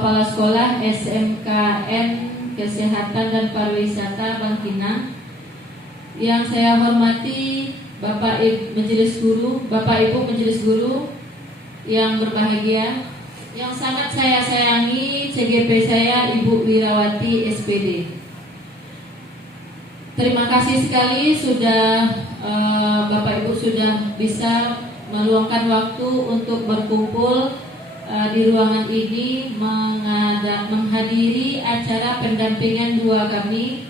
Kepala Sekolah SMKN Kesehatan dan Pariwisata Bangkinang. Yang saya hormati Bapak Ibu Majelis Guru yang berbahagia, yang sangat saya sayangi CGP saya Ibu Wirawati SPD. Terima kasih sekali sudah Bapak Ibu sudah bisa meluangkan waktu untuk berkumpul di ruangan ini menghadiri acara pendampingan 2 kami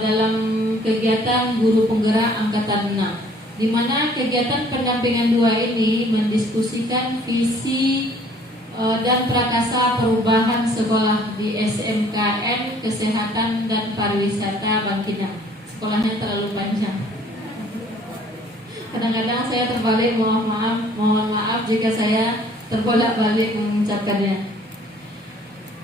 dalam kegiatan Guru Penggerak Angkatan 6, di mana kegiatan pendampingan 2 ini mendiskusikan visi dan prakasa perubahan sekolah di SMKN Kesehatan dan Pariwisata Bangkinang. Sekolahnya terlalu panjang. Kadang-kadang saya terbalik, mohon maaf jika saya terbolak-balik mengucapkannya.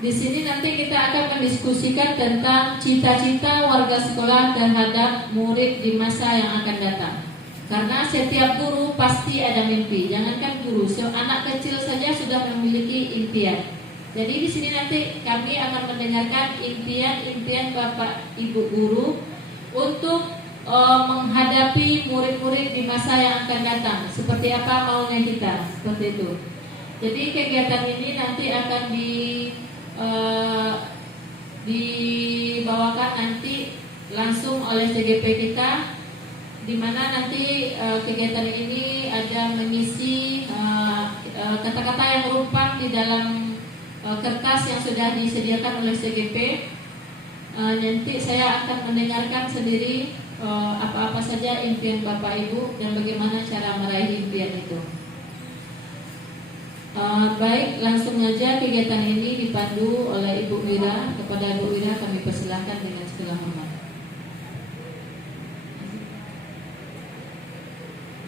Di sini nanti kita akan mendiskusikan tentang cita-cita warga sekolah terhadap murid di masa yang akan datang. Karena setiap guru pasti ada mimpi. Jangankan guru, anak kecil saja sudah memiliki impian. Jadi di sini nanti kami akan mendengarkan impian Bapak Ibu guru untuk menghadapi murid-murid di masa yang akan datang. Seperti apa maunya kita, seperti itu. Jadi kegiatan ini nanti akan dibawakan nanti langsung oleh CGP kita, di mana nanti kegiatan ini ada mengisi kata-kata yang merupakan di dalam kertas yang sudah disediakan oleh CGP. Nanti saya akan mendengarkan sendiri apa-apa saja impian Bapak Ibu dan bagaimana cara meraih impian itu. Baik, langsung saja kegiatan ini dipandu oleh Ibu Wira. Kepada Ibu Wira kami persilahkan dengan segala hormat.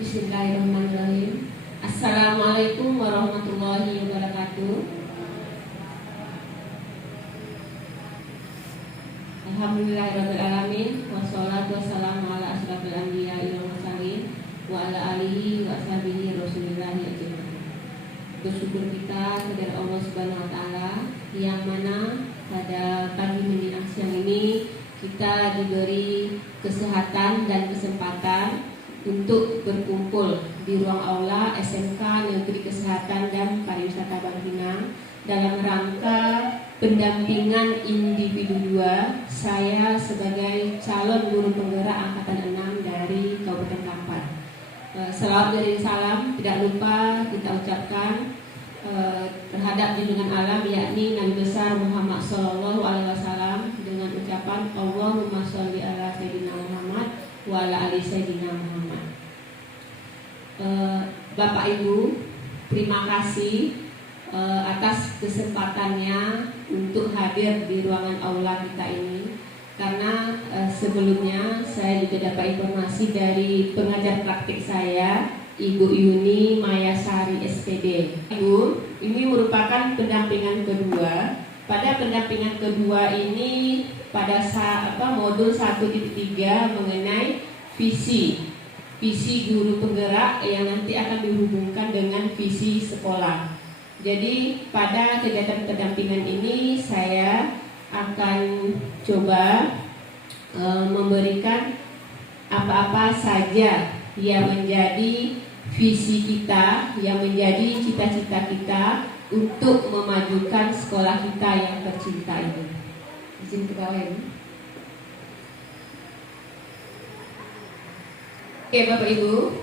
Bismillahirrahmanirrahim. Assalamualaikum warahmatullahi wabarakatuh. Alhamdulillahirrahmanirrahim. Wassalatu wassalamu ala asyrafil anbiya'i wal mursalin wa ala alihi wa sahbihi rasulillahi ajmain. Bersyukur kita kepada Allah Subhanahu wa taala yang mana pada pagi menjelang siang ini kita diberi kesehatan dan kesempatan untuk berkumpul di ruang aula SMK Negeri Kesehatan dan Pariwisata Bangkinang dalam rangka pendampingan individu 2 saya sebagai calon guru penggerak angkatan 6 dari Kabupaten Kampar. Selawat dan salam tidak lupa kita ucapkan terhadap junjungan alam, yakni Nabi besar Muhammad Sallallahu Alaihi Wasallam, dengan ucapan Allahumma sholli ala Sayyidina Muhammad wa ala ali Sayyidina Muhammad. Bapak Ibu, terima kasih atas kesempatannya untuk hadir di ruangan aula kita ini. Karena sebelumnya saya juga dapat informasi dari pengajar praktik saya, Ibu Yuni Mayasari SPD. Ibu, ini merupakan pendampingan kedua. Pada pendampingan kedua ini pada modul 1.3 mengenai visi guru penggerak yang nanti akan dihubungkan dengan visi sekolah. Jadi pada kegiatan pendampingan ini saya akan coba memberikan apa-apa saja yang menjadi visi kita, yang menjadi cita-cita kita untuk memajukan sekolah kita yang tercinta ini. Izin ke bawah ini. Oke Bapak Ibu,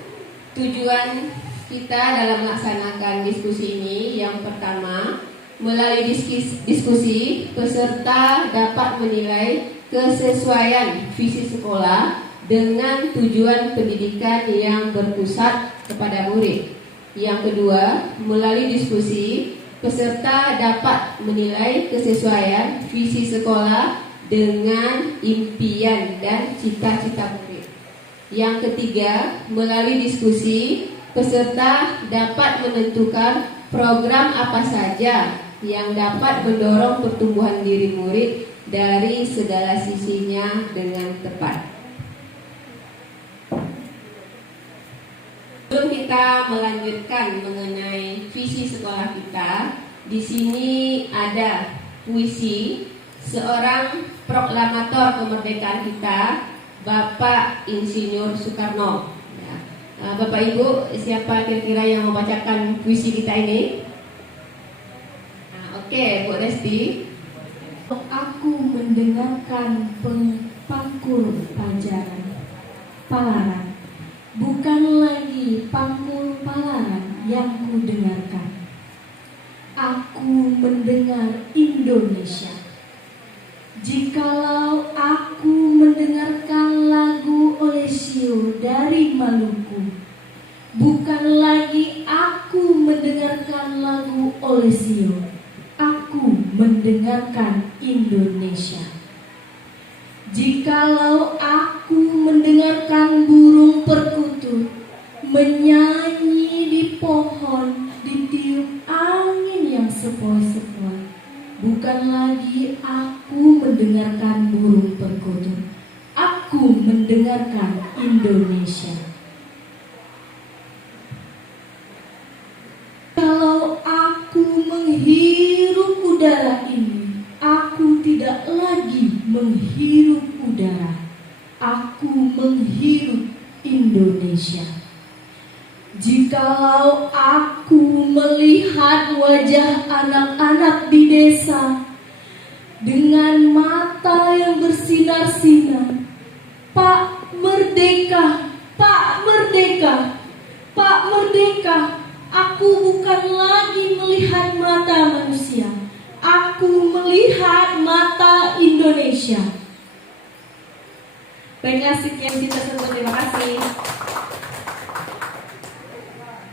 tujuan kita dalam melaksanakan diskusi ini yang pertama, melalui diskusi peserta dapat menilai kesesuaian visi sekolah dengan tujuan pendidikan yang berpusat kepada murid. Yang kedua, melalui diskusi peserta dapat menilai kesesuaian visi sekolah dengan impian dan cita-cita murid. Yang ketiga, melalui diskusi peserta dapat menentukan program apa saja yang dapat mendorong pertumbuhan diri murid dari segala sisinya dengan tepat. Sebelum kita melanjutkan mengenai visi sekolah kita, Di sini ada puisi seorang proklamator kemerdekaan kita, Bapak Insinyur Soekarno. Ya. Bapak Ibu, siapa kira-kira yang membacakan puisi kita ini? Oke, Bu Resti. Aku mendengarkan pangkul palaran, bukan lagi pangkul palaran yang ku dengarkan. Aku mendengar Indonesia. Jikalau aku mendengarkan lagu Olesio dari Maluku, bukan lagi aku mendengarkan lagu Olesio, aku mendengarkan Indonesia. Jikalau aku mendengarkan burung perkutut menyanyi di pohon, ditiup angin yang sepoi-sepoi, bukan lagi aku mendengarkan burung perkutut, aku mendengarkan Indonesia. Kalau aku menghirup udara ini, aku tidak lagi menghirup udara, aku menghirup Indonesia. Jikalau aku melihat wajah anak-anak di desa dengan mata yang bersinar-sinar, Pak Merdeka, Pak Merdeka, Pak Merdeka, aku bukan lagi melihat mata manusia, aku melihat mata Indonesia. Baiklah, sekian kita semua, terima kasih.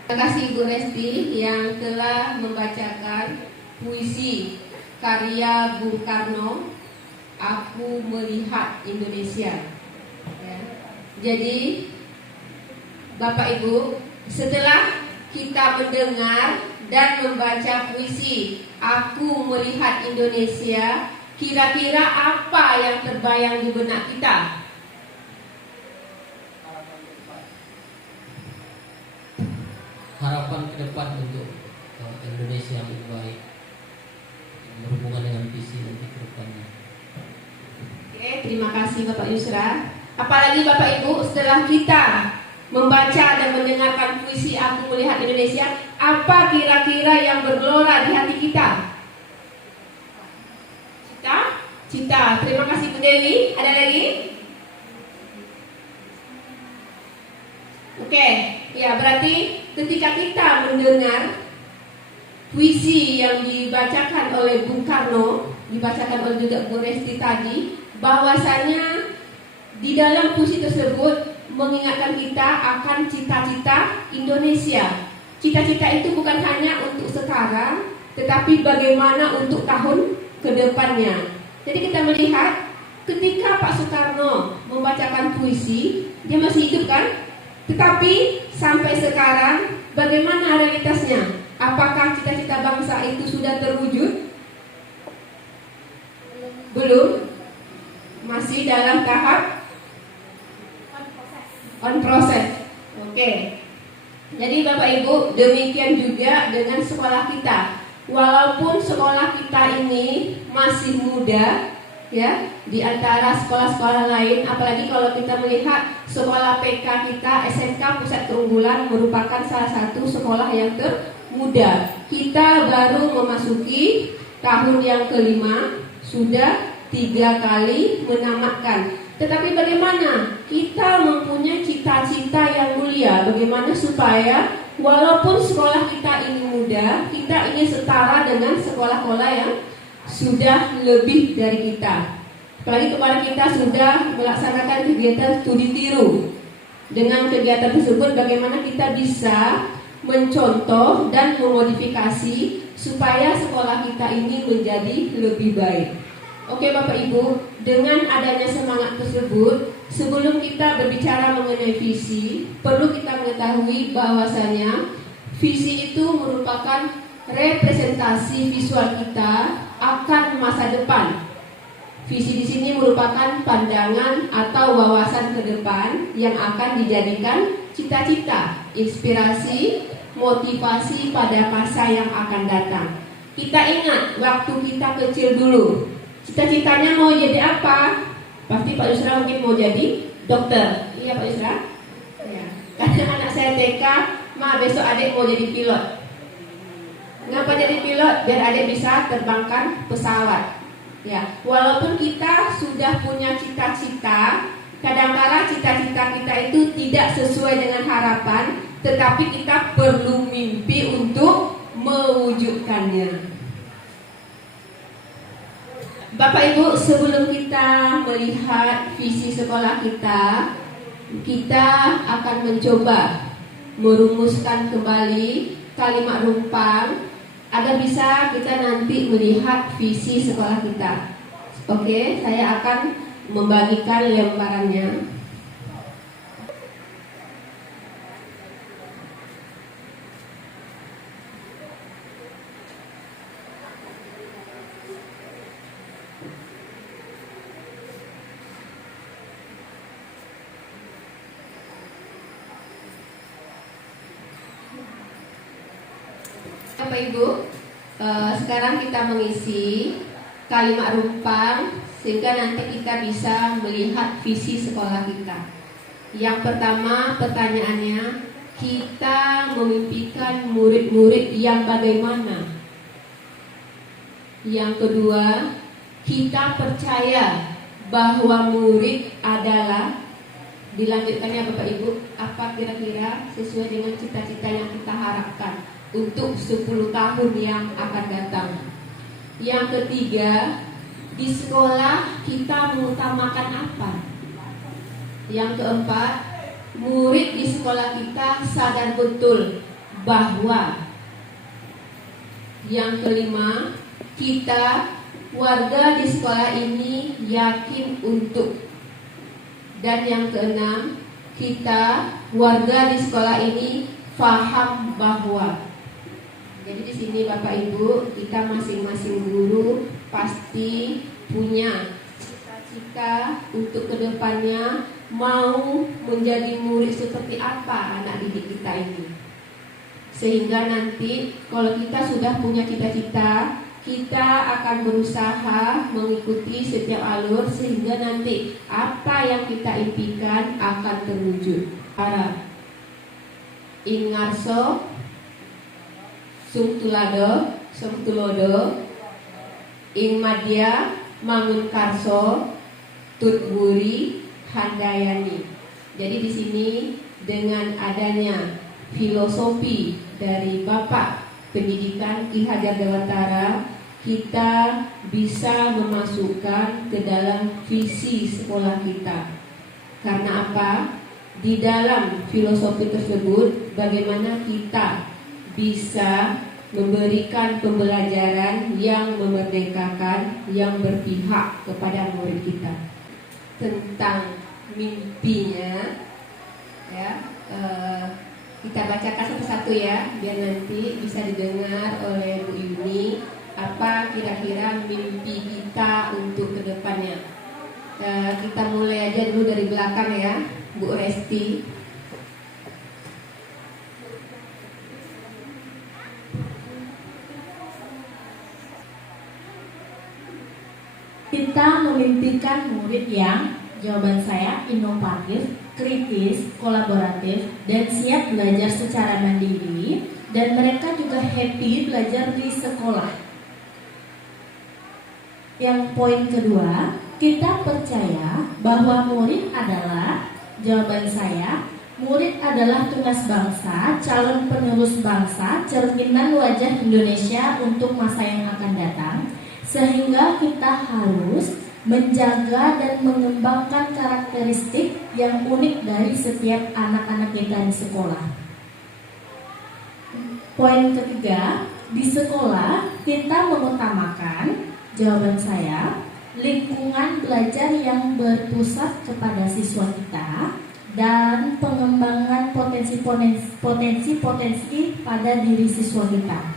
Terima kasih Bu Resti yang telah membacakan puisi karya Bung Karno, Aku Melihat Indonesia. Ya. Jadi Bapak Ibu, setelah kita mendengar dan membaca puisi Aku Melihat Indonesia, kira-kira apa yang terbayang di benak kita? Harapan ke depan untuk Indonesia yang lebih baik berhubungan dengan visi nanti ke depannya. Oke, terima kasih Bapak Yusra. Apalagi Bapak Ibu, setelah kita membaca dan mendengarkan puisi Aku Melihat Indonesia, apa kira-kira yang bergelora di hati kita? Cita. Terima kasih Bu Dewi. Ada lagi? Oke, ya berarti ketika kita mendengar puisi yang dibacakan oleh Bung Karno, dibacakan oleh juga Bu Resti tadi, bahwasanya di dalam puisi tersebut mengingatkan kita akan cita-cita Indonesia. Cita-cita itu bukan hanya untuk sekarang, tetapi bagaimana untuk tahun ke depannya. Jadi kita melihat ketika Pak Soekarno membacakan puisi, dia masih hidup kan? Tetapi sampai sekarang bagaimana realitasnya? Apakah cita-cita bangsa itu sudah terwujud? Belum. Masih dalam tahap on process. Oke. Jadi Bapak Ibu, demikian juga dengan sekolah kita. Walaupun sekolah kita ini masih muda, ya, di antara sekolah-sekolah lain, apalagi kalau kita melihat sekolah PK kita, SMK Pusat Keunggulan merupakan salah satu sekolah yang termuda. Kita baru memasuki tahun yang kelima, sudah 3 kali menamatkan. Tetapi bagaimana kita mempunyai cita-cita yang mulia? Bagaimana supaya walaupun sekolah kita ini muda, kita ingin setara dengan sekolah-sekolah yang sudah lebih dari kita. Apalagi kemarin kita sudah melaksanakan kegiatan studi tiru. Dengan kegiatan tersebut bagaimana kita bisa mencontoh dan memodifikasi supaya sekolah kita ini menjadi lebih baik. Oke Bapak Ibu, dengan adanya semangat tersebut, sebelum kita berbicara mengenai visi, perlu kita mengetahui bahwasanya visi itu merupakan representasi visual kita akan masa depan. Visi di sini merupakan pandangan atau wawasan ke depan yang akan dijadikan cita-cita, inspirasi, motivasi pada masa yang akan datang. Kita ingat waktu kita kecil dulu, cita-citanya mau jadi apa? Pasti Pak Yusra mungkin mau jadi dokter. Iya Pak Yusra? Ya. Karena anak saya TK, Ma besok adik mau jadi pilot. Ngapa jadi pilot? Biar adik bisa terbangkan pesawat. Ya, walaupun kita sudah punya cita-cita, kadang-kala cita-cita kita itu tidak sesuai dengan harapan, tetapi kita perlu mimpi untuk mewujudkannya. Bapak Ibu, sebelum kita melihat visi sekolah kita, kita akan mencoba merumuskan kembali kalimat rumpang agar bisa kita nanti melihat visi sekolah kita. Oke, saya akan membagikan lembarannya. Bapak Ibu, sekarang kita mengisi kalimat rumpang sehingga nanti kita bisa melihat visi sekolah kita. Yang pertama pertanyaannya, kita memimpikan murid-murid yang bagaimana? Yang kedua, kita percaya bahwa murid adalah, dilanjutkannya Bapak Ibu, apa kira-kira sesuai dengan cita-cita yang kita harapkan untuk 10 tahun yang akan datang. Yang ketiga, di sekolah kita mengutamakan apa? Yang keempat, murid di sekolah kita sadar betul bahwa. Yang kelima, kita warga di sekolah ini yakin untuk. Dan yang keenam, kita warga di sekolah ini paham bahwa. Jadi di sini Bapak Ibu, kita masing-masing guru pasti punya cita-cita untuk kedepannya mau menjadi murid seperti apa anak didik kita ini. Sehingga nanti kalau kita sudah punya cita-cita, kita akan berusaha mengikuti setiap alur sehingga nanti apa yang kita impikan akan terwujud. Para Ingarso Sumtulodo, Ing Madya Mangun Karso, Tutburi Handayani. Jadi di sini dengan adanya filosofi dari Bapak Pendidikan Ki Hajar Dewantara, kita bisa memasukkan ke dalam visi sekolah kita. Karena apa? Di dalam filosofi tersebut, bagaimana kita bisa memberikan pembelajaran yang memerdekakan, yang berpihak kepada murid kita. Tentang mimpinya, ya, kita bacakan satu-satu ya, biar nanti bisa didengar oleh Bu Yuni apa kira-kira mimpi kita untuk kedepannya. Kita mulai aja dulu dari belakang ya, Bu Resti. Kita memimpikan murid yang, jawaban saya, inovatif, kritis, kolaboratif, dan siap belajar secara mandiri, dan mereka juga happy belajar di sekolah. Yang poin kedua, kita percaya bahwa murid adalah, jawaban saya, murid adalah tunas bangsa, calon penerus bangsa, cerminan wajah Indonesia untuk masa yang akan datang. Sehingga kita harus menjaga dan mengembangkan karakteristik yang unik dari setiap anak-anak kita di sekolah. Poin ketiga, di sekolah kita mengutamakan, jawaban saya, lingkungan belajar yang berpusat kepada siswa kita dan pengembangan potensi-potensi pada diri siswa kita.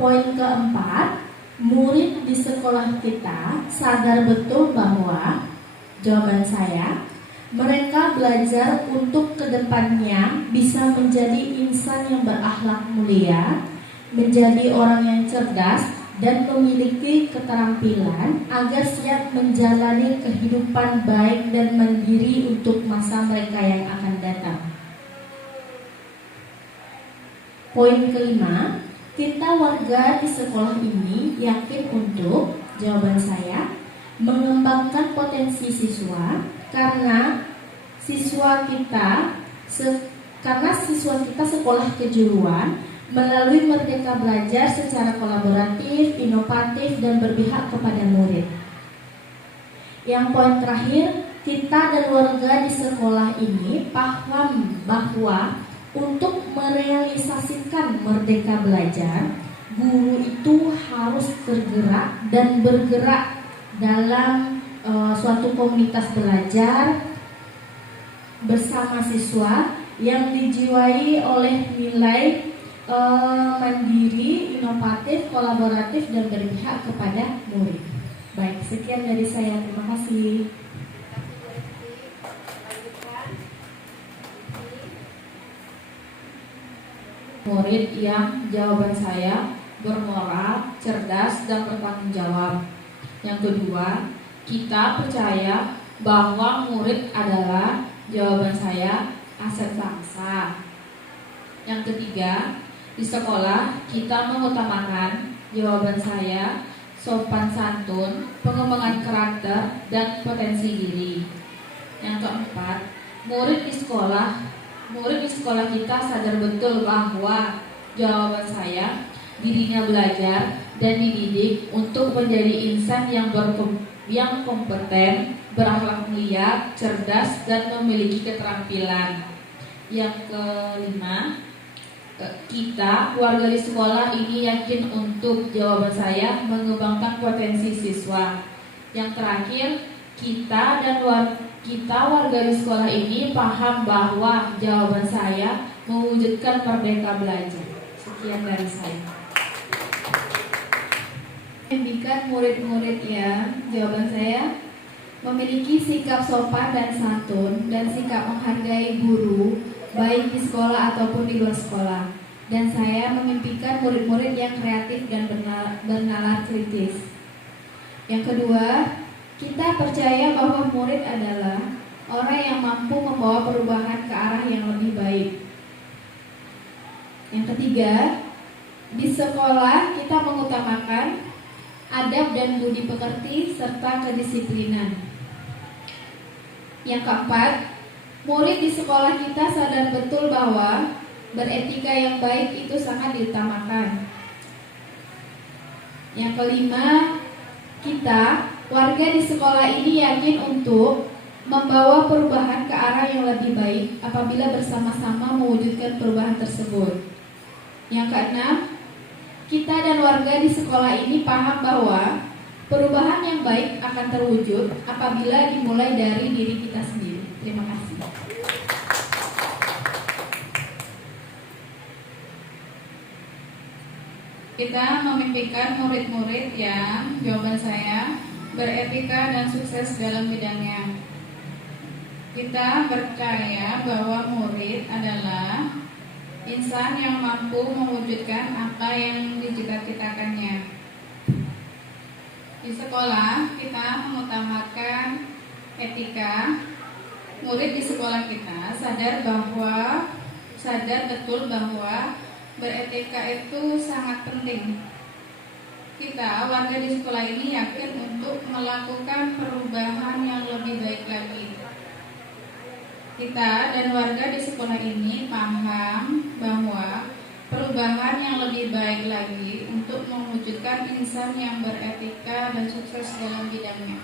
Poin keempat, murid di sekolah kita sadar betul bahwa, jawaban saya, mereka belajar untuk kedepannya bisa menjadi insan yang berakhlak mulia, menjadi orang yang cerdas dan memiliki keterampilan agar siap menjalani kehidupan baik dan mandiri untuk masa mereka yang akan datang. Poin kelima, kita warga di sekolah ini yakin untuk, jawaban saya, mengembangkan potensi siswa karena siswa kita sekolah kejuruan melalui Merdeka Belajar secara kolaboratif, inovatif, dan berpihak kepada murid. Yang poin terakhir, kita dan warga di sekolah ini paham bahwa untuk merealisasikan Merdeka Belajar, guru itu harus tergerak dan bergerak dalam suatu komunitas belajar bersama siswa yang dijiwai oleh nilai mandiri, inovatif, kolaboratif, dan berpihak kepada murid. Baik, sekian dari saya. Terima kasih. Murid yang jawaban saya bermoral, cerdas, dan bertanggung jawab. Yang kedua, kita percaya bahwa murid adalah, jawaban saya, aset bangsa. Yang ketiga, di sekolah kita mengutamakan, jawaban saya, sopan santun, pengembangan karakter, dan potensi diri. Yang keempat, murid di sekolah kita sadar betul bahwa, jawaban saya, dirinya belajar dan dididik untuk menjadi insan yang kompeten, berakhlak mulia, cerdas, dan memiliki keterampilan. Yang kelima, kita warga di sekolah ini yakin untuk, jawaban saya, mengembangkan potensi siswa. Yang terakhir, kita warga di sekolah ini paham bahwa, jawaban saya, mewujudkan Merdeka Belajar. Sekian dari saya. Membimbing murid-murid yang, jawaban saya, memiliki sikap sopan dan santun dan sikap menghargai guru, baik di sekolah ataupun di luar sekolah. Dan saya memimpikan murid-murid yang kreatif dan bernalar kritis. Yang kedua, kita percaya bahwa murid adalah orang yang mampu membawa perubahan ke arah yang lebih baik. Yang ketiga, di sekolah kita mengutamakan adab dan budi pekerti serta kedisiplinan. Yang keempat, murid di sekolah kita sadar betul bahwa beretika yang baik itu sangat diutamakan. Yang kelima, kita warga di sekolah ini yakin untuk membawa perubahan ke arah yang lebih baik apabila bersama-sama mewujudkan perubahan tersebut. Yang keenam, kita dan warga di sekolah ini paham bahwa perubahan yang baik akan terwujud apabila dimulai dari diri kita sendiri. Terima kasih. Kita memimpikan murid-murid yang, jawaban saya, beretika dan sukses dalam bidangnya. Kita percaya bahwa murid adalah insan yang mampu mewujudkan apa yang dicita-citakannya. Di sekolah kita mengutamakan etika. Murid di sekolah kita sadar betul bahwa beretika itu sangat penting. Kita warga di sekolah ini yakin untuk melakukan perubahan yang lebih baik lagi. Kita dan warga di sekolah ini paham bahwa perubahan yang lebih baik lagi untuk mewujudkan insan yang beretika dan sukses dalam bidangnya.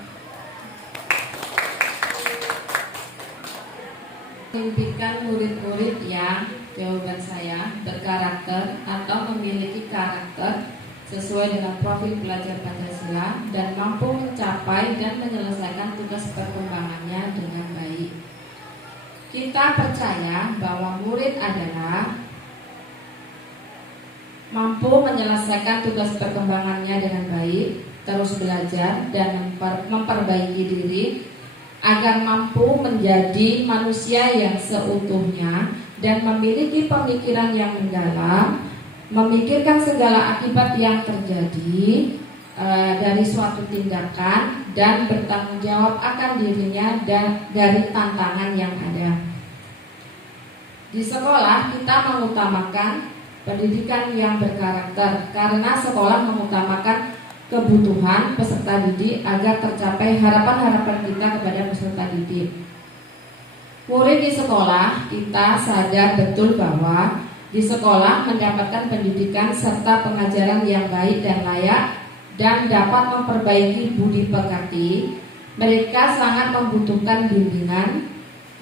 Memimpikan murid-murid yang, jawaban saya, berkarakter atau memiliki karakter sesuai dengan profil pelajar Pancasila dan mampu mencapai dan menyelesaikan tugas perkembangannya dengan baik. Kita percaya bahwa murid adalah mampu menyelesaikan tugas perkembangannya dengan baik, terus belajar dan memperbaiki diri agar mampu menjadi manusia yang seutuhnya dan memiliki pemikiran yang mendalam, memikirkan segala akibat yang terjadi dari suatu tindakan dan bertanggung jawab akan dirinya dari tantangan yang ada. Di sekolah kita mengutamakan pendidikan yang berkarakter karena sekolah mengutamakan kebutuhan peserta didik agar tercapai harapan-harapan kita kepada peserta didik. Murid di sekolah kita sadar betul bahwa di sekolah mendapatkan pendidikan serta pengajaran yang baik dan layak dan dapat memperbaiki budi pekerti. Mereka sangat membutuhkan bimbingan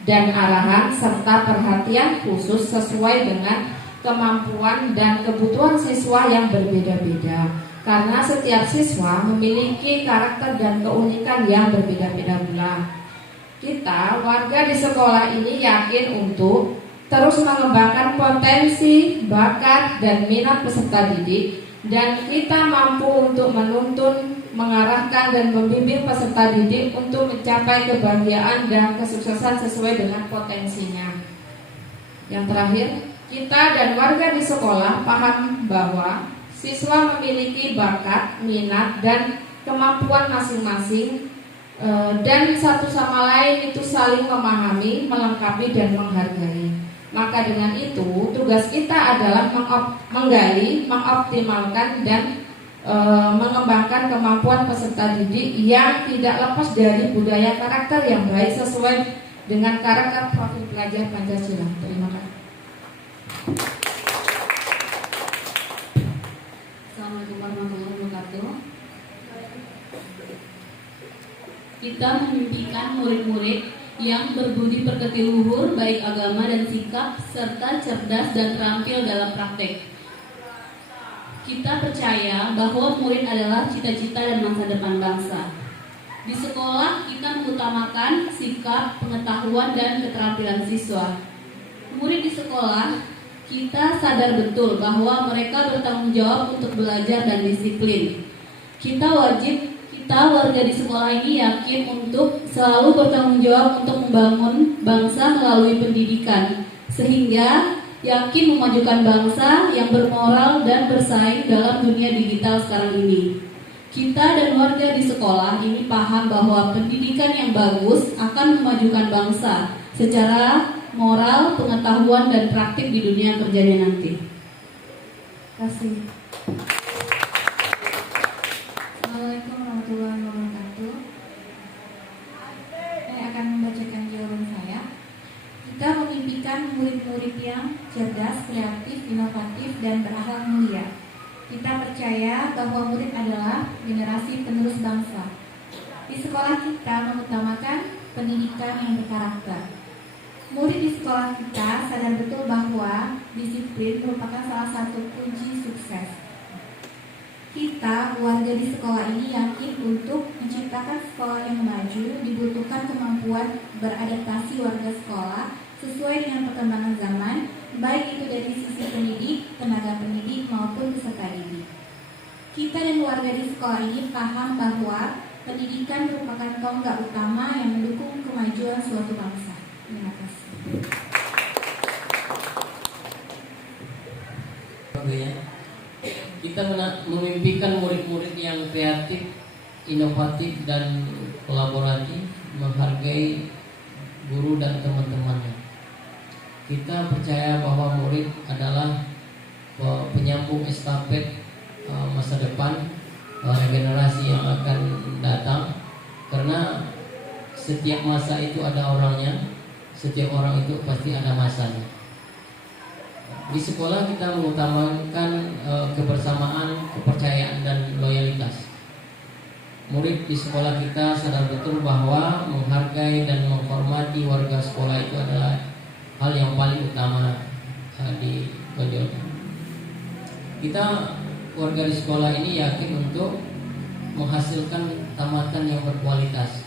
dan arahan serta perhatian khusus sesuai dengan kemampuan dan kebutuhan siswa yang berbeda-beda. Karena setiap siswa memiliki karakter dan keunikan yang berbeda-beda pula. Kita, warga di sekolah ini yakin untuk terus mengembangkan potensi, bakat, dan minat peserta didik, dan kita mampu untuk menuntun, mengarahkan, dan membimbing peserta didik untuk mencapai kebahagiaan dan kesuksesan sesuai dengan potensinya. Yang terakhir, kita dan warga di sekolah paham bahwa siswa memiliki bakat, minat, dan kemampuan masing-masing, dan satu sama lain itu saling memahami, melengkapi, dan menghargai. Maka dengan itu tugas kita adalah menggali, mengoptimalkan, dan mengembangkan kemampuan peserta didik yang tidak lepas dari budaya karakter yang baik sesuai dengan karakter profil pelajar Pancasila. Terima kasih. Assalamualaikum warahmatullahi wabarakatuh. Kita memimpikan murid-murid yang berbudi pekerti luhur, baik agama dan sikap, serta cerdas dan terampil dalam praktek. Kita percaya bahwa murid adalah cita-cita dan masa depan bangsa. Di sekolah kita mengutamakan sikap, pengetahuan, dan keterampilan siswa. Murid di sekolah kita sadar betul bahwa mereka bertanggung jawab untuk belajar dan disiplin. Kita warga di sekolah ini yakin untuk selalu bertanggung jawab untuk membangun bangsa melalui pendidikan, sehingga yakin memajukan bangsa yang bermoral dan bersaing dalam dunia digital sekarang ini. Kita dan warga di sekolah ini paham bahwa pendidikan yang bagus akan memajukan bangsa secara moral, pengetahuan, dan praktik di dunia kerjanya nanti. Terima kasih. Assalamualaikum warahmatullahi wabarakatuh. Saya akan membacakan jawaban saya. Kita memimpikan murid-murid yang cerdas, kreatif, inovatif, dan berakhlak mulia. Kita percaya bahwa murid adalah generasi penerus bangsa. Di sekolah kita mengutamakan pendidikan yang berkarakter. Murid di sekolah kita sadar betul bahwa disiplin merupakan salah satu kunci sukses. Kita, warga di sekolah ini yakin untuk menciptakan sekolah yang maju dibutuhkan kemampuan beradaptasi warga sekolah sesuai dengan perkembangan zaman, baik itu dari sisi pendidik, tenaga pendidik, maupun peserta didik. Kita dan warga di sekolah ini paham bahwa pendidikan merupakan tonggak utama yang mendukung kemajuan suatu bangsa. Terima kasih. Kita memimpikan murid-murid yang kreatif, inovatif, dan kolaboratif, menghargai guru dan teman-temannya. Kita percaya bahwa murid adalah penyambung estafet masa depan generasi yang akan datang, karena setiap masa itu ada orangnya, setiap orang itu pasti ada masanya. Di sekolah kita mengutamakan kebersamaan, kepercayaan, dan loyalitas. Murid di sekolah kita sadar betul bahwa menghargai dan menghormati warga sekolah itu adalah hal yang paling utama ditonjolkan. Kita warga di sekolah ini yakin untuk menghasilkan tamatan yang berkualitas.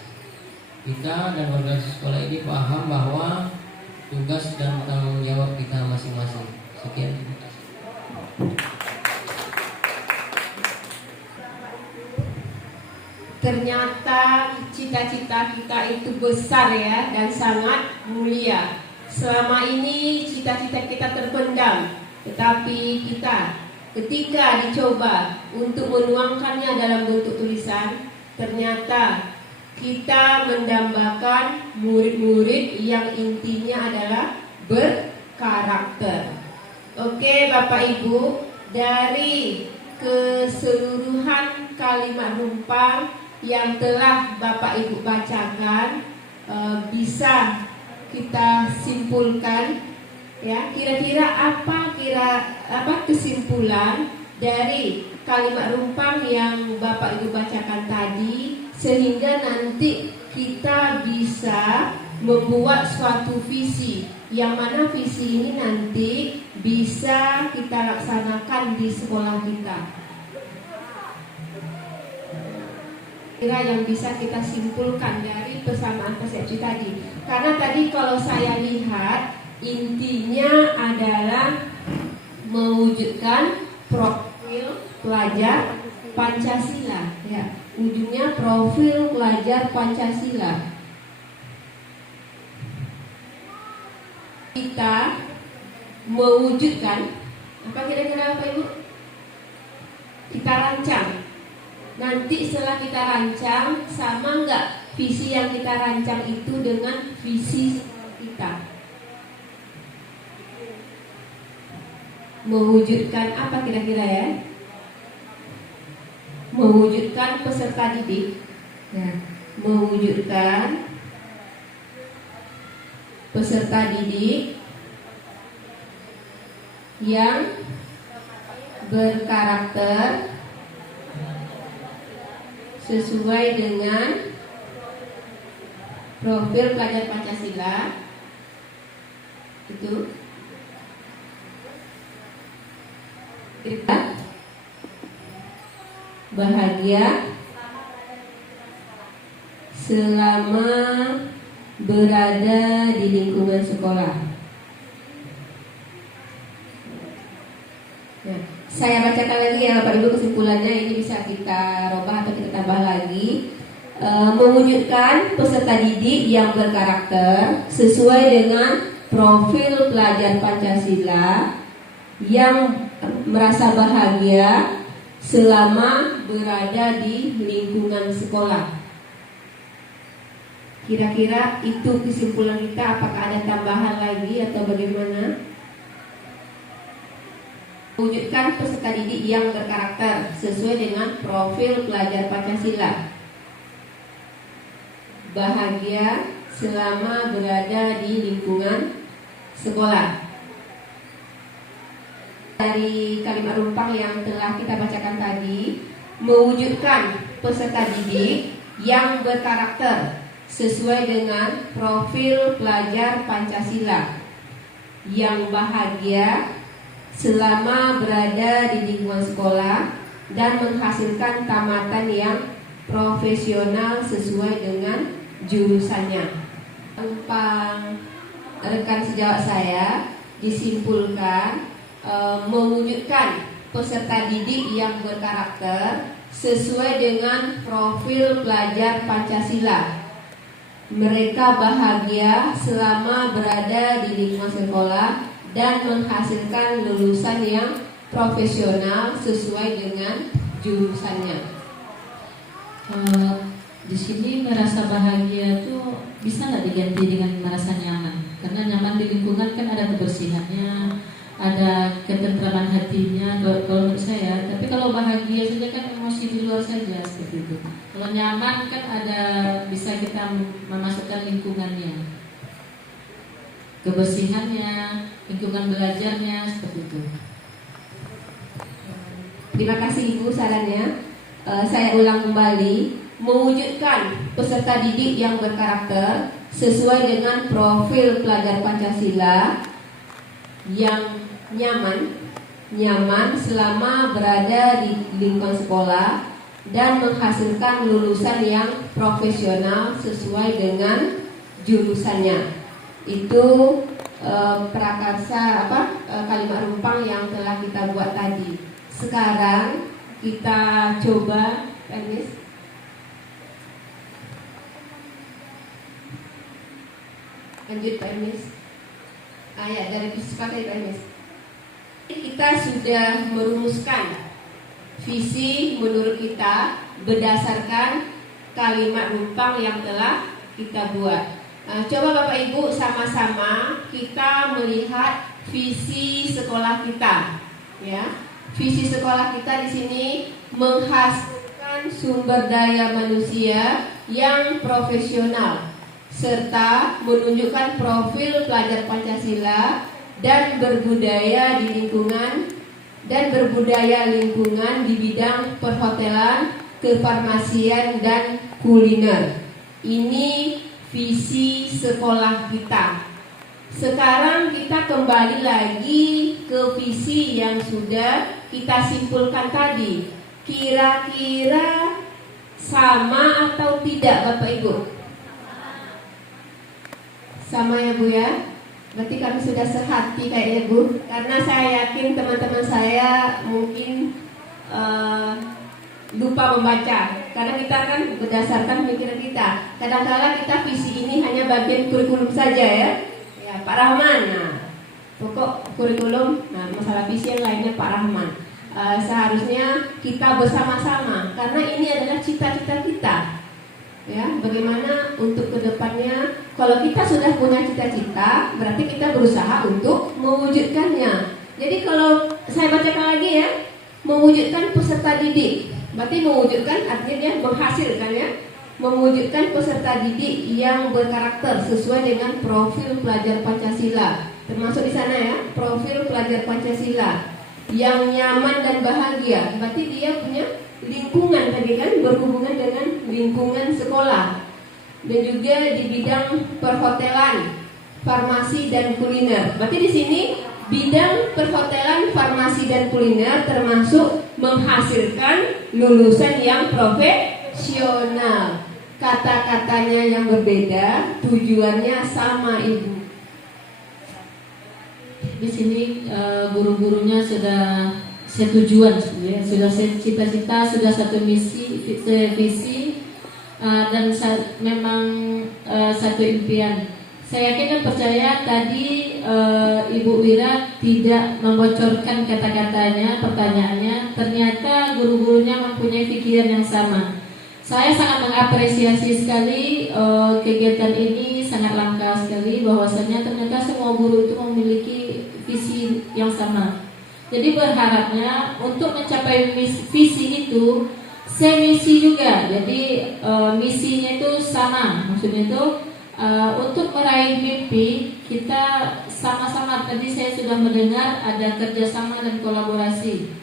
Kita dan warga di sekolah ini paham bahwa tugas dan tanggung jawab kita masing-masing. Sekian. Ternyata cita-cita kita itu besar ya, dan sangat mulia. Selama ini cita-cita kita terpendam, tetapi kita ketika dicoba untuk menuangkannya dalam bentuk tulisan, ternyata kita mendambakan murid-murid yang intinya adalah berkarakter. Oke Bapak Ibu, dari keseluruhan kalimat rumpang yang telah Bapak Ibu bacakan, bisa kita simpulkan ya, kira-kira apa kesimpulan dari kalimat rumpang yang Bapak Ibu bacakan tadi, sehingga nanti kita bisa membuat suatu visi, yang mana visi ini nanti bisa kita laksanakan di sekolah kita. Kira yang bisa kita simpulkan dari persamaan persepsi tadi, karena tadi kalau saya lihat intinya adalah mewujudkan profil pelajar Pancasila, ya. Ujungnya profil pelajar Pancasila. Kita mewujudkan apa kira-kira Bapak Ibu? Kita rancang. Nanti setelah kita rancang, sama enggak visi yang kita rancang itu dengan visi kita? Mewujudkan apa kira-kira ya? Mewujudkan peserta didik. Nah, mewujudkan peserta didik yang berkarakter sesuai dengan profil pelajar Pancasila. Itu kita bahagia selama berada di lingkungan sekolah. Nah, saya bacakan lagi ya Bapak Ibu kesimpulannya, ini bisa kita robah atau kita tambah lagi. Mewujudkan peserta didik yang berkarakter sesuai dengan profil pelajar Pancasila yang merasa bahagia selama berada di lingkungan sekolah. Kira-kira itu kesimpulan kita, apakah ada tambahan lagi atau bagaimana? Wujudkan peserta didik yang berkarakter sesuai dengan profil pelajar Pancasila. Bahagia selama berada di lingkungan sekolah. Dari kalimat rumpang yang telah kita bacakan tadi, mewujudkan peserta didik yang berkarakter sesuai dengan profil pelajar Pancasila yang bahagia selama berada di lingkungan sekolah dan menghasilkan tamatan yang profesional sesuai dengan jurusannya. Tanpa rekan sejawat saya disimpulkan mewujudkan peserta didik yang berkarakter sesuai dengan profil pelajar Pancasila. Mereka bahagia selama berada di lingkungan sekolah dan menghasilkan lulusan yang profesional sesuai dengan jurusannya. Di sini merasa bahagia tuh bisa nggak diganti dengan merasa nyaman? Karena nyaman di lingkungan kan ada kebersihannya, ada ketentraman hatinya kalau menurut saya. Tapi kalau bahagia saja kan emosi di luar saja seperti itu. Kalau nyaman kan ada, bisa kita memasukkan lingkungannya, kebersihannya, lingkungan belajarnya seperti itu. Terima kasih Ibu sarannya. Saya ulang kembali, mewujudkan peserta didik yang berkarakter sesuai dengan profil pelajar Pancasila yang nyaman selama berada di lingkungan sekolah dan menghasilkan lulusan yang profesional sesuai dengan jurusannya. Itu prakarsa kalimat rumpang yang telah kita buat tadi. Sekarang kita coba, Ernest. Lanjut Pak Ernest. Ayat dari fisika Pak Ernest. Kita kita sudah merumuskan visi menurut kita berdasarkan kalimat rumpang yang telah kita buat. Coba Bapak Ibu sama-sama kita melihat visi sekolah kita, ya. Visi sekolah kita di sini menghasilkan sumber daya manusia yang profesional serta menunjukkan profil pelajar Pancasila dan berbudaya lingkungan di bidang perhotelan, kefarmasian dan kuliner. Ini visi sekolah kita. Sekarang kita kembali lagi ke visi yang sudah kita simpulkan tadi. Kira-kira sama atau tidak Bapak Ibu? Sama ya Bu ya? Berarti kami sudah sehati kayaknya Bu. Karena saya yakin teman-teman saya mungkin lupa membaca. Karena kita kan berdasarkan pikiran kita. Kadang-kala kita visi ini hanya bagian kurikulum saja ya. Ya, Pak Rahman, nah, pokok kurikulum, nah masalah visi yang lainnya Pak Rahman. Seharusnya kita bersama-sama, karena ini adalah cita-cita kita. Ya, bagaimana untuk kedepannya? Kalau kita sudah punya cita-cita, berarti kita berusaha untuk mewujudkannya. Jadi kalau saya bacakan lagi ya, mewujudkan peserta didik, berarti mewujudkan artinya dia menghasilkan ya. Mewujudkan peserta didik yang berkarakter sesuai dengan profil pelajar Pancasila. Termasuk di sana ya, profil pelajar Pancasila yang nyaman dan bahagia. Berarti dia punya lingkungan tadi kan, berhubungan dengan lingkungan sekolah. Dan juga di bidang perhotelan, farmasi dan kuliner. Berarti di sini bidang perhotelan, farmasi dan kuliner termasuk menghasilkan lulusan yang profesional. Kata-katanya yang berbeda, tujuannya sama Ibu. Di sini guru-gurunya sudah setujuan, ya, sudah cita-cita, sudah satu misi, visi, dan memang satu impian. Saya yakin dan percaya tadi Ibu Wira tidak membocorkan kata-katanya, pertanyaannya. Ternyata guru-gurunya mempunyai pikiran yang sama. Saya sangat mengapresiasi sekali kegiatan ini, sangat langka sekali bahwasanya ternyata semua guru itu memiliki visi yang sama. Jadi berharapnya untuk mencapai visi itu semisi juga. Jadi misinya itu sama. Maksudnya itu untuk meraih mimpi kita sama-sama. Tadi saya sudah mendengar ada kerjasama dan kolaborasi.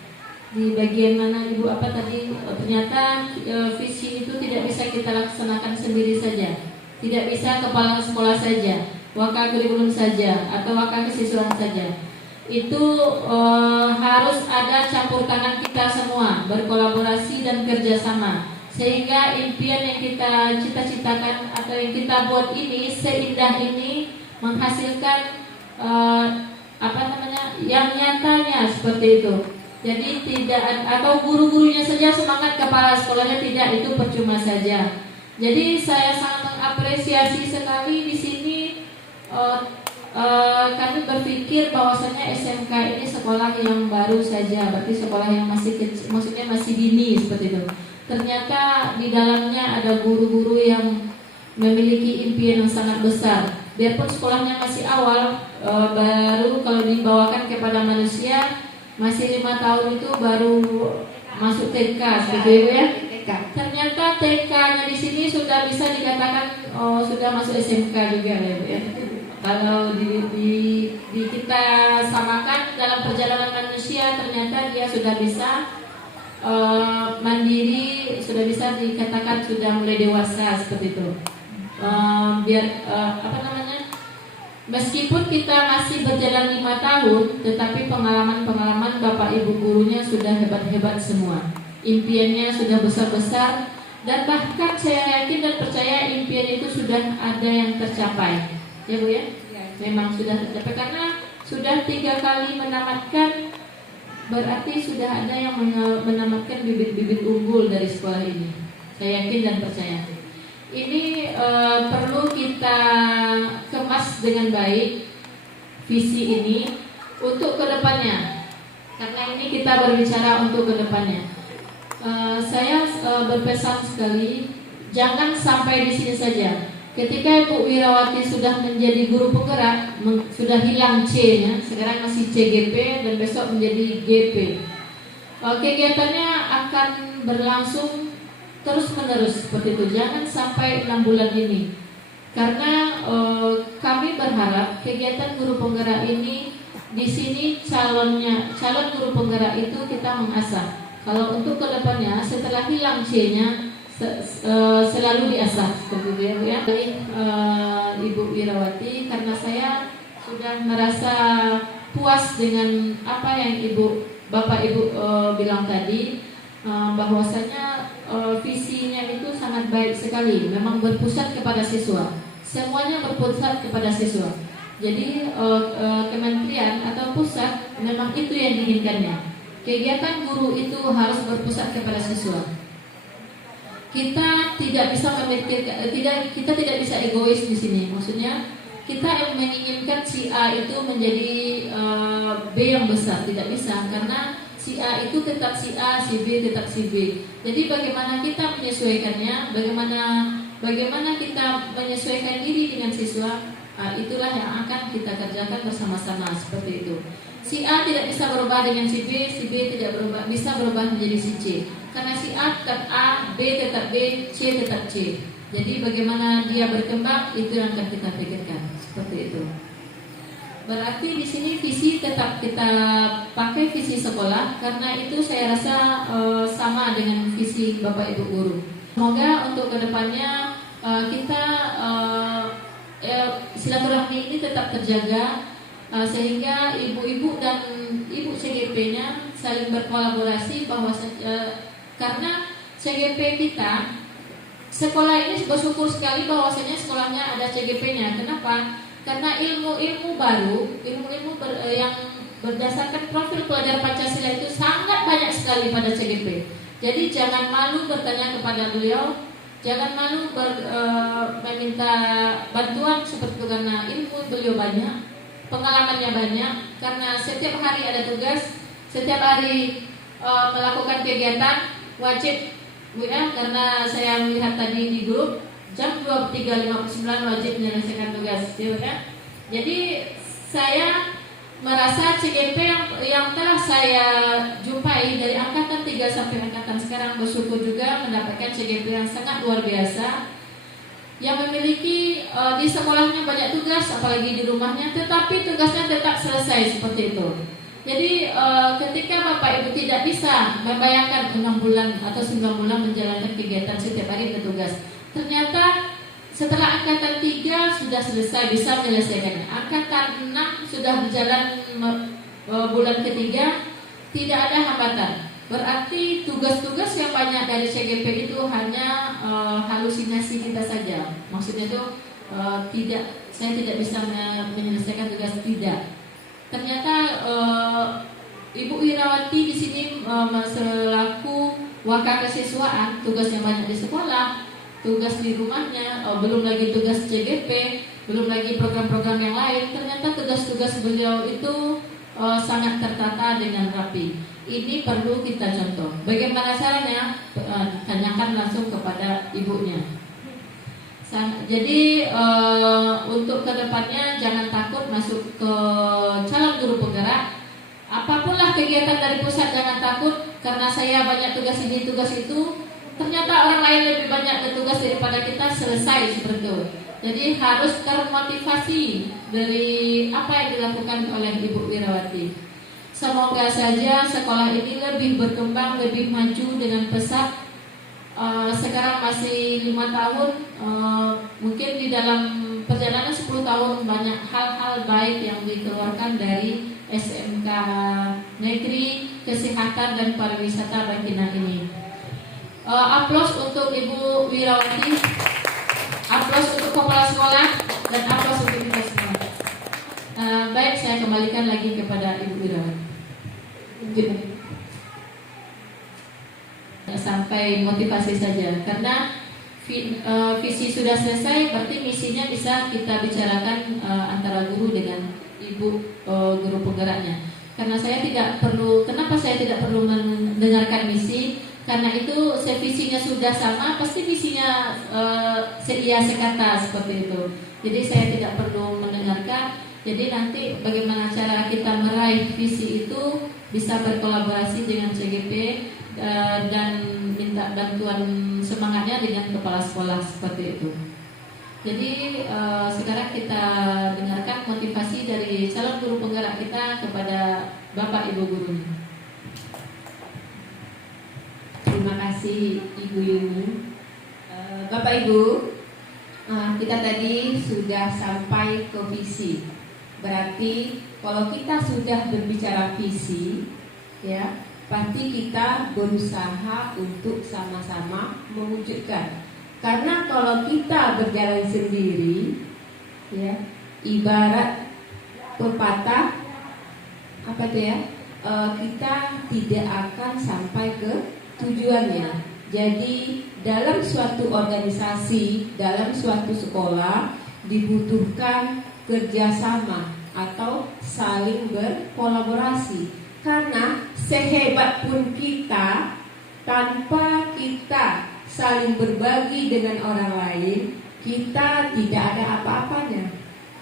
Di bagian mana Ibu apa tadi ternyata visi itu tidak bisa kita laksanakan sendiri saja, tidak bisa kepala sekolah saja, wakil kurikulum saja atau wakil kesiswaan saja. Itu harus ada campur tangan kita semua, berkolaborasi dan kerjasama sehingga impian yang kita cita-citakan atau yang kita buat ini seindah ini menghasilkan yang nyatanya seperti itu. Jadi tidak, atau guru-gurunya saja semangat, kepala sekolahnya tidak, itu percuma saja. Jadi saya sangat mengapresiasi sekali di sini. Kami berpikir bahwasanya SMK ini sekolah yang baru saja, berarti sekolah yang masih kecil, maksudnya masih dini seperti itu. Ternyata di dalamnya ada guru-guru yang memiliki impian yang sangat besar. Biarpun sekolahnya masih awal, baru kalau dibawakan kepada manusia. Masih 5 tahun itu baru masuk TK, seperti itu ya. Ternyata TK-nya di sini sudah bisa dikatakan sudah masuk SMK juga ya. Kalau di kita samakan dalam perjalanan manusia, ternyata dia sudah bisa mandiri, sudah bisa dikatakan sudah mulai dewasa seperti itu. Meskipun kita masih berjalan 5 tahun, tetapi pengalaman-pengalaman Bapak Ibu gurunya sudah hebat-hebat semua. Impiannya sudah besar-besar, dan bahkan saya yakin dan percaya impian itu sudah ada yang tercapai. Ya Bu ya? Memang sudah tercapai karena sudah 3 kali menamatkan, berarti sudah ada yang menamatkan bibit-bibit unggul dari sekolah ini. Saya yakin dan percaya. Ini perlu kita kemas dengan baik visi ini untuk kedepannya. karena ini kita berbicara untuk kedepannya. Saya berpesan sekali, jangan sampai di sini saja. Ketika Ibu Wirawati sudah menjadi guru penggerak, sudah hilang C-nya, sekarang masih CGP dan besok menjadi GP. Kegiatannya akan berlangsung terus-menerus seperti itu. Jangan sampai 6 bulan ini. Karena kami berharap kegiatan guru penggerak ini di sini calon guru penggerak itu kita mengasah. Kalau untuk kedepannya setelah hilang C-nya selalu diasah seperti itu ya. Baik, Ibu Wirawati, karena saya sudah merasa puas dengan apa yang Bapak Ibu bilang tadi, bahwasanya visinya itu sangat baik sekali, memang berpusat kepada siswa. Semuanya berpusat kepada siswa. Jadi kementerian atau pusat memang itu yang diinginkannya. Kegiatan guru itu harus berpusat kepada siswa. Kita tidak bisa memikirkan, kita tidak bisa egois di sini. Maksudnya kita yang menginginkan si A itu menjadi B yang besar, tidak bisa, karena si A itu tetap si A, si B tetap si B. Jadi bagaimana kita menyesuaikannya, bagaimana kita menyesuaikan diri dengan siswa, itulah yang akan kita kerjakan bersama-sama seperti itu. Si A tidak bisa berubah dengan si B tidak bisa berubah menjadi si C. Karena si A tetap A, B tetap B, C tetap C. Jadi bagaimana dia berkembang itu yang akan kita pikirkan seperti itu. Berarti di sini visi tetap kita pakai visi sekolah, karena itu saya rasa sama dengan visi Bapak Ibu guru. Semoga untuk kedepannya kita silaturahmi ini tetap terjaga, sehingga ibu-ibu dan ibu CGP-nya saling berkolaborasi, karena CGP kita sekolah ini bersyukur sekali bahwasanya sekolahnya ada CGP-nya. Kenapa? Karena ilmu-ilmu baru, yang berdasarkan profil pelajar Pancasila itu sangat banyak sekali pada CGP. Jadi jangan malu bertanya kepada beliau, jangan malu meminta bantuan seperti itu, karena ilmu beliau banyak, pengalamannya banyak. Karena setiap hari ada tugas, setiap hari melakukan kegiatan wajib, Bu ya, karena saya melihat tadi di grup jam 23.59 wajib menyelesaikan tugas, ya. Jadi saya merasa CGP yang telah saya jumpai dari angkatan 3 sampai angkatan sekarang bersyukur juga mendapatkan CGP yang sangat luar biasa, yang memiliki di sekolahnya banyak tugas, apalagi di rumahnya, tetapi tugasnya tetap selesai seperti itu. Jadi ketika Bapak Ibu tidak bisa membayangkan 6 bulan atau 9 bulan menjalankan kegiatan setiap hari bertugas, ternyata setelah angkatan 3 sudah selesai bisa menyelesaikannya. Angkatan 6 sudah berjalan bulan ketiga, tidak ada hambatan. Berarti tugas-tugas yang banyak dari CGP itu hanya halusinasi kita saja. Maksudnya itu saya tidak bisa menyelesaikan tugas, tidak. Ternyata Ibu Wirawati di sini selaku wakil kesiswaan, tugas yang banyak di sekolah, tugas di rumahnya, belum lagi tugas CGP, belum lagi program-program yang lain. Ternyata tugas-tugas beliau itu sangat tertata dengan rapi. Ini perlu kita contoh. Bagaimana caranya? Tanyakan langsung kepada ibunya. Jadi untuk kedepannya jangan takut masuk ke calon guru penggerak. Apapunlah kegiatan dari pusat jangan takut, karena saya banyak tugas ini tugas itu. Ternyata orang lain lebih banyak tugas daripada kita, selesai seperti itu. Jadi harus termotivasi dari apa yang dilakukan oleh Ibu Wirawati. Semoga saja sekolah ini lebih berkembang, lebih maju dengan pesat. Sekarang masih 5 tahun, mungkin di dalam perjalanan 10 tahun banyak hal-hal baik yang dikeluarkan dari SMK Negeri Kesehatan dan Pariwisata Bangkinang ini. Aplaus untuk Ibu Wirawati, aplaus untuk kepala sekolah, dan aplaus untuk kita semua. Baik, saya kembalikan lagi kepada Ibu Wirawati. Sampai motivasi saja, karena visi sudah selesai, berarti misinya bisa kita bicarakan antara guru dengan ibu guru penggeraknya. Karena saya tidak perlu, kenapa saya tidak perlu mendengarkan misi? Karena itu visinya sudah sama, pasti misinya seia sekata seperti itu. Jadi saya tidak perlu mendengarkan. Jadi nanti bagaimana cara kita meraih visi itu, bisa berkolaborasi dengan CGP dan minta bantuan semangatnya dengan kepala sekolah seperti itu. Jadi sekarang kita dengarkan motivasi dari calon guru penggerak kita kepada Bapak Ibu guru. Terima kasih Ibu Yuni. Bapak Ibu, kita tadi sudah sampai ke visi. Berarti kalau kita sudah berbicara visi, ya, pasti kita berusaha untuk sama-sama mewujudkan. Karena kalau kita berjalan sendiri, ya, ibarat pepatah apa itu ya, kita tidak akan sampai ke tujuannya. Jadi dalam suatu organisasi, dalam suatu sekolah dibutuhkan kerjasama atau saling berkolaborasi. Karena sehebat pun kita, tanpa kita saling berbagi dengan orang lain, kita tidak ada apa-apanya.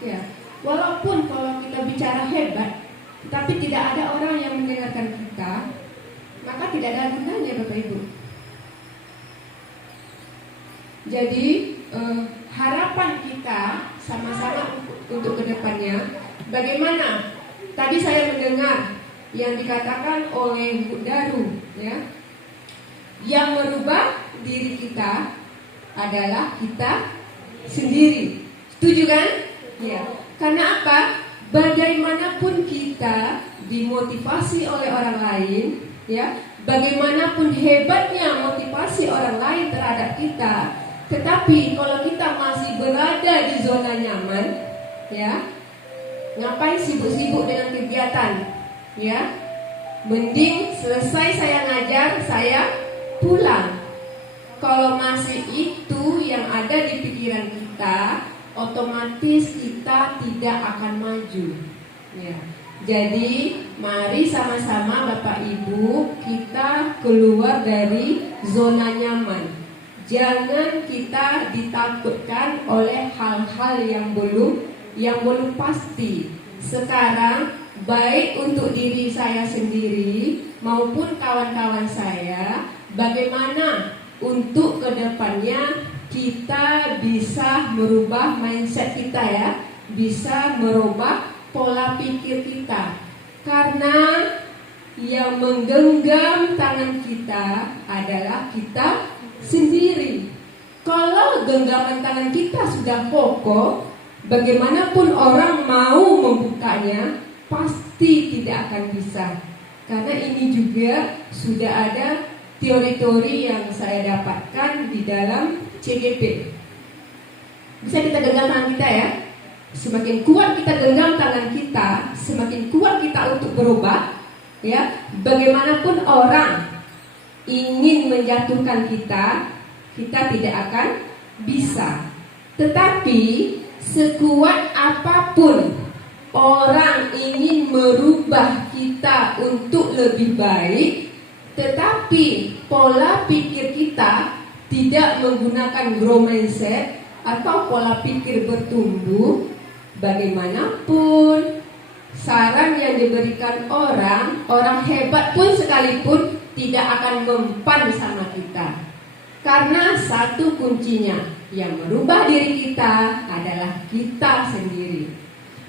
Ya, walaupun kalau kita bicara hebat, tapi tidak ada orang yang mendengarkan kita, maka tidak ada gunanya, Bapak Ibu. Jadi harapan kita sama-sama untuk kedepannya, bagaimana? Tadi saya mendengar yang dikatakan oleh Bu Daru, ya, yang merubah diri kita adalah kita sendiri. Setuju kan? Ya. Karena apa? Bagaimanapun kita dimotivasi oleh orang lain, ya, bagaimanapun hebatnya motivasi orang lain terhadap kita, tetapi kalau kita masih berada di zona nyaman, ya, ngapain sibuk-sibuk dengan kegiatan, ya? Mending selesai saya ngajar, saya pulang. Kalau masih itu yang ada di pikiran kita, otomatis kita tidak akan maju, ya. Jadi mari sama-sama Bapak Ibu kita keluar dari zona nyaman. Jangan kita ditakutkan oleh hal-hal yang belum pasti. Sekarang baik untuk diri saya sendiri maupun kawan-kawan saya, bagaimana untuk kedepannya kita bisa merubah mindset kita, ya, bisa merubah pola pikir kita. Karena yang menggenggam tangan kita adalah kita sendiri. Kalau genggaman tangan kita sudah kokoh, bagaimanapun orang mau membukanya pasti tidak akan bisa. Karena ini juga sudah ada teori-teori yang saya dapatkan di dalam CGP. Bisa kita genggam tangan kita, ya. Semakin kuat kita genggam tangan kita, semakin kuat kita untuk berubah, ya. Bagaimanapun orang ingin menjatuhkan kita, kita tidak akan bisa. Tetapi sekuat apapun orang ingin merubah kita untuk lebih baik, tetapi pola pikir kita tidak menggunakan growth mindset atau pola pikir bertumbuh, bagaimanapun saran yang diberikan orang hebat pun sekalipun tidak akan mempan sama kita. Karena satu kuncinya, yang merubah diri kita adalah kita sendiri.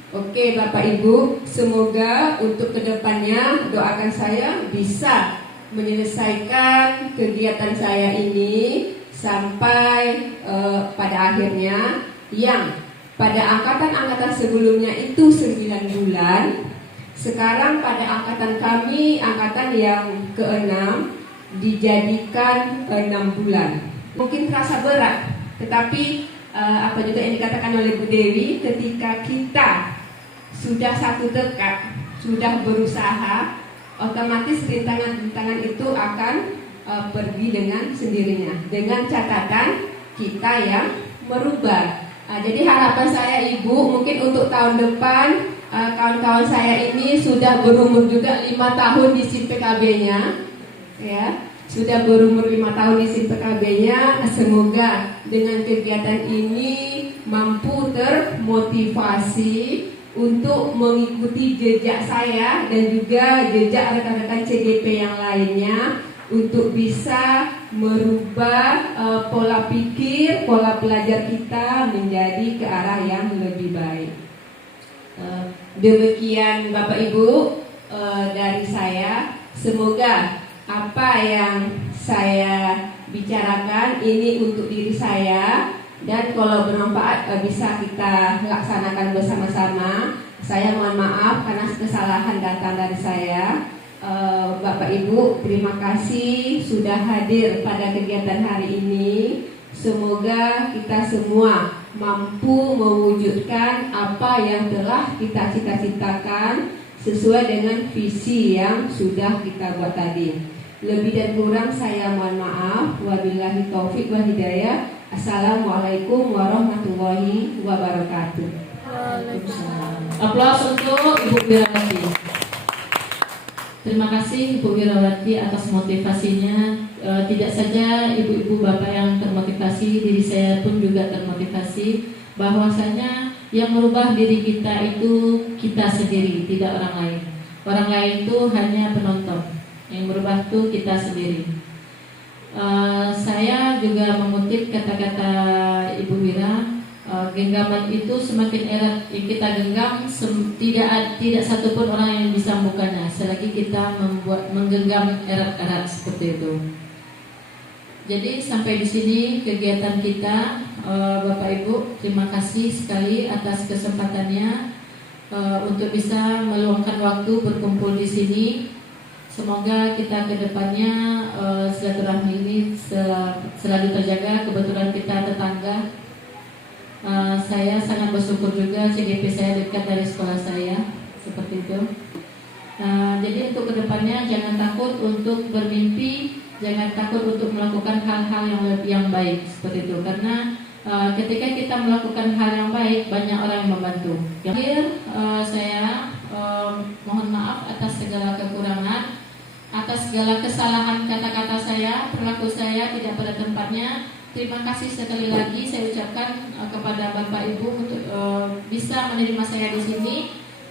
Oke Bapak Ibu, semoga untuk kedepannya doakan saya bisa menyelesaikan kegiatan saya ini sampai pada akhirnya, yang pada angkatan-angkatan sebelumnya itu 9 bulan. Sekarang pada angkatan kami, angkatan yang ke-6, dijadikan 6 bulan. Mungkin terasa berat, tetapi apa juga yang dikatakan oleh Bu Dewi, ketika kita sudah satu tekad, sudah berusaha, otomatis rintangan-rintangan itu akan pergi dengan sendirinya, dengan catatan kita yang merubah. Jadi harapan saya Ibu, mungkin untuk tahun depan kawan-kawan saya ini sudah berumur juga 5 tahun di SIM PKB-nya, ya. Sudah berumur 5 tahun di SIM PKB-nya. Semoga dengan kegiatan ini mampu termotivasi untuk mengikuti jejak saya dan juga jejak rekan-rekan CGP yang lainnya untuk bisa merubah pola pikir, pola belajar kita menjadi ke arah yang lebih baik. Demikian Bapak Ibu dari saya. Semoga apa yang saya bicarakan ini untuk diri saya, dan kalau bermanfaat bisa kita laksanakan bersama-sama. Saya mohon maaf karena kesalahan datang dari saya. Bapak Ibu, terima kasih sudah hadir pada kegiatan hari ini. Semoga kita semua mampu mewujudkan apa yang telah kita cita-citakan sesuai dengan visi yang sudah kita buat tadi. Lebih dan kurang saya mohon maaf. Wabillahi taufik wal hidayah. Assalamualaikum warahmatullahi wabarakatuh. Waalaikumsalam. Aplaus untuk Ibu Wirawati. Terima kasih Ibu Wirawati atas motivasinya. Tidak saja ibu-ibu bapak yang termotivasi, diri saya pun juga termotivasi. Bahwasanya yang merubah diri kita itu kita sendiri, tidak orang lain. Orang lain itu hanya penonton. Yang merubah itu kita sendiri. Saya juga mengutip kata-kata Ibu Wira. Genggaman itu semakin erat yang kita genggam, tidak satupun orang yang bisa membukanya selagi kita menggenggam erat-erat seperti itu. Jadi sampai di sini kegiatan kita, Bapak Ibu, terima kasih sekali atas kesempatannya untuk bisa meluangkan waktu berkumpul di sini. Semoga kita ke depannya silaturahmi ini selalu terjaga. Kebetulan kita tetangga. Saya sangat bersyukur juga CGP saya dekat dari sekolah saya, seperti itu. Jadi untuk kedepannya jangan takut untuk bermimpi, jangan takut untuk melakukan hal-hal yang baik seperti itu. Karena ketika kita melakukan hal yang baik, banyak orang yang membantu. Akhir saya mohon maaf atas segala kekurangan, atas segala kesalahan kata-kata saya, perilaku saya tidak pada tempatnya. Terima kasih sekali lagi saya ucapkan kepada Bapak Ibu untuk bisa menerima saya di sini.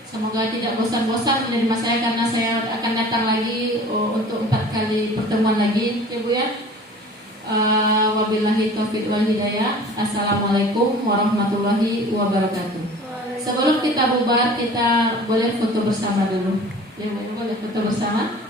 Semoga tidak bosan-bosan menerima saya karena saya akan datang lagi untuk 4 kali pertemuan lagi, ya Bu ya. Wabillahi taufiq wal hidayah. Assalamualaikum warahmatullahi wabarakatuh. Sebelum kita bubar, kita boleh foto bersama dulu. Ya, boleh foto bersama.